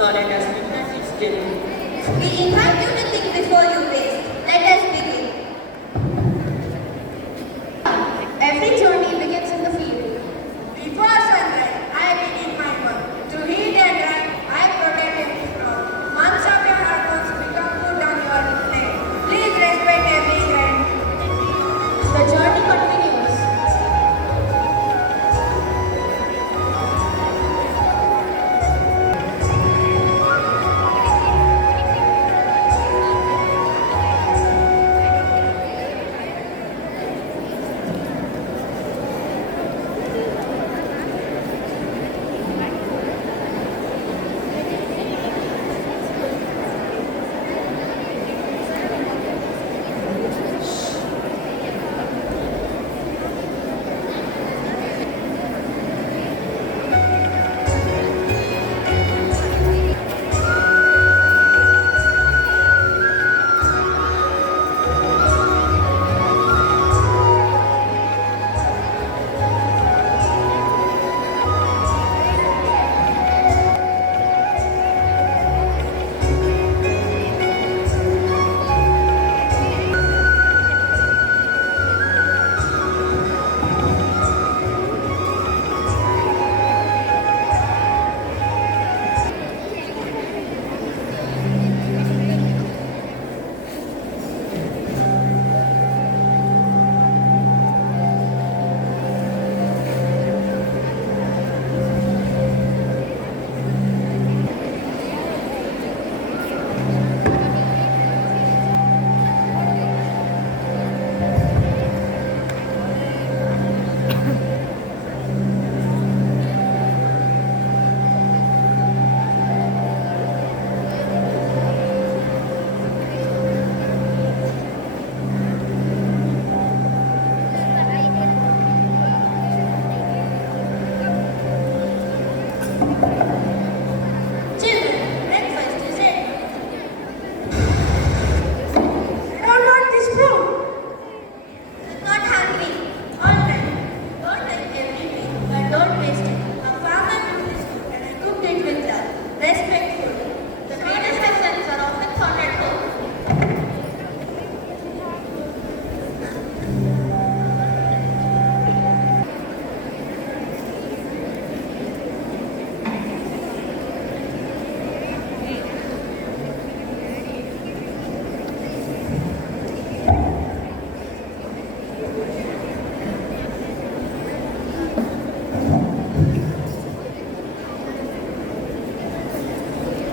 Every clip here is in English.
So let us witness its journey. We invite you to think before you waste. Let us begin. Every journey begins in the field. Before sunrise, I begin my work. To heat and dry, I protect every crop. Months of your hard work become food on your plate. Please respect every grain. The journey continues. Children, breakfast is ready. I don't want this food. I'm not hungry. All right. Don't take everything, but don't waste it. A farmer grew this food and I cooked it with love. Respectfully. The greatest lessons are often taught at home.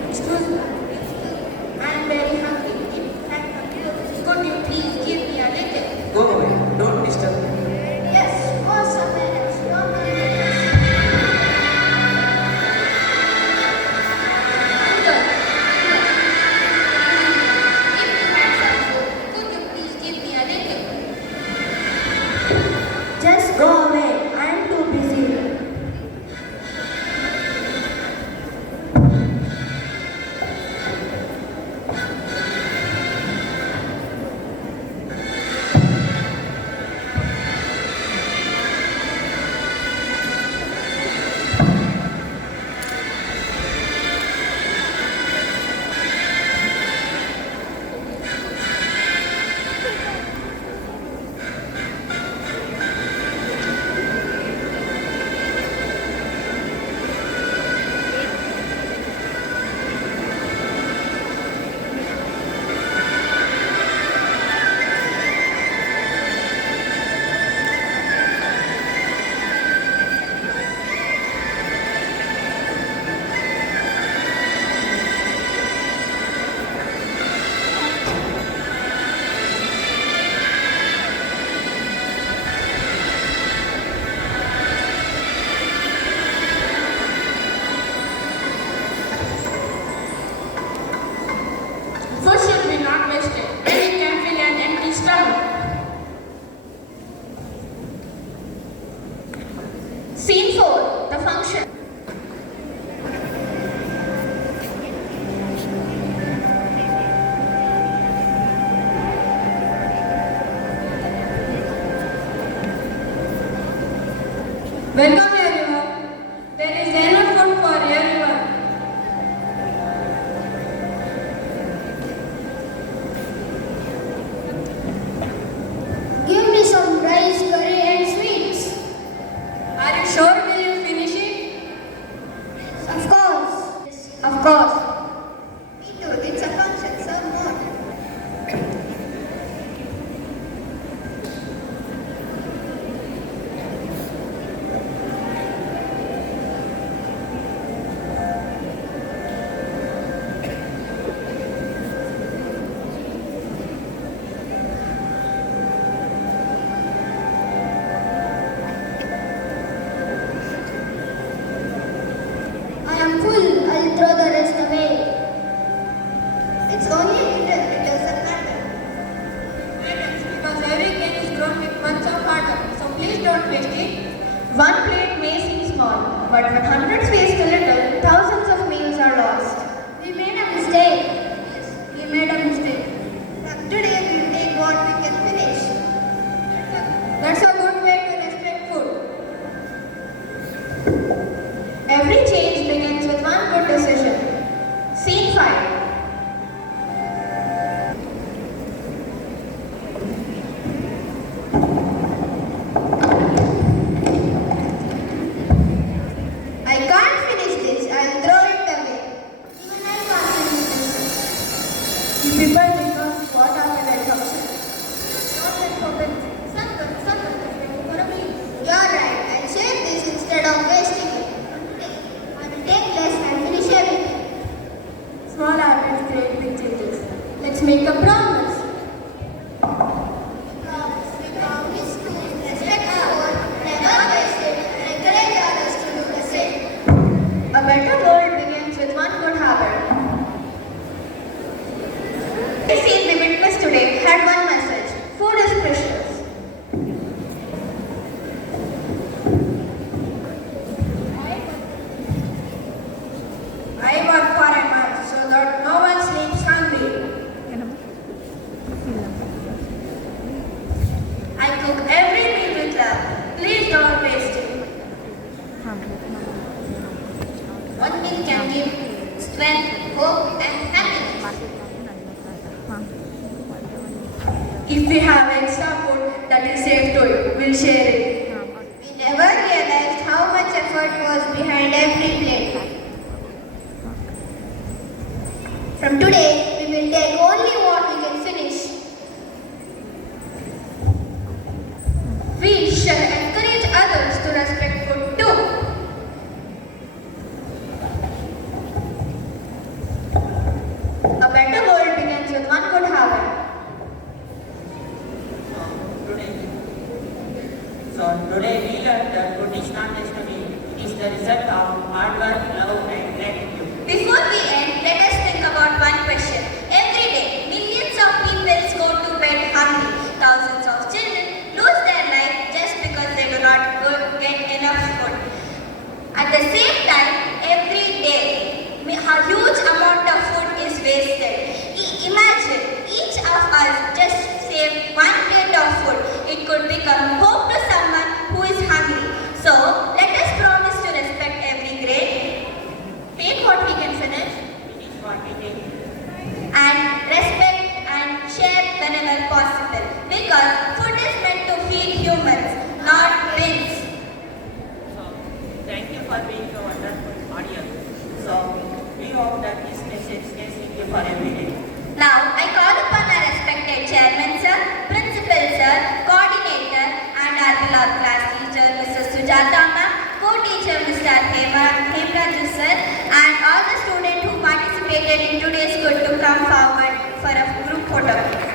Excuse me. I am very hungry. In fact, could you please give me a little? Go away, don't disturb me. Yes, or somewhere else. Don't believe it. Uncle, if you had some food, could you please give me a little? Just go away. I am too busy. Food should be not wasted when it can fill an empty stomach. Scene 4. The function. Welcome everyone. There is enough food for everyone. not wasted. One plate may seem small, but when hundreds waste a little, thousands of meals are lost. We made a mistake. Yes, we made a mistake. From today, we will take what we can finish. That's a good way to respect food. Every change begins with one good decision. Scene 5. I can't finish this. I'll throw it away. Even I can't finish this. The people think of what happened at function. Not let forget. Someone is waiting for a meal. You're right. I'll share this instead of wasting it. Today, I will take less and finish everything. Small habits create big changes. Let's make a promise. We promise to respect food, never waste it, and encourage others to do the same. A better world begins with one good habit. The scene we witnessed today had one message. Food is precious. I work for a month so that no one sleeps hungry. I cook every meal with love. Please don't waste it. One meal can give strength, hope, and happiness. If we have extra food that is safe to eat, we'll share it. We never realized how much effort was behind every plate. From today, we will take only what we can finish. We shall encourage others to respect food too. A better world begins with one good habit. Today we learned that food is not destiny. It is the result of hard work, love, and gratitude. Before we end, let us think about one question. Every day, millions of people go to bed hungry. Thousands of children lose their life just because they do not get enough food. At the same time, every day, a huge amount of food is wasted. Imagine each of us just save one plate of food. It could become hope to someone who is hungry. So, let us promise to respect every grade, take what we can finish, It is what we think. and respect and share whenever possible. Because food is meant to feed humans, not pigs. So, thank you for being a wonderful audience. So, we hope that this message stays with you for every day. Now, I call upon our respected chairman sir, principal sir, coordinator, and our beloved class teacher, Mrs. Sujata ma'am, co-teacher, Mr. Hemraju sir, and all the students who participated in today's Skit to come forward for a group photo.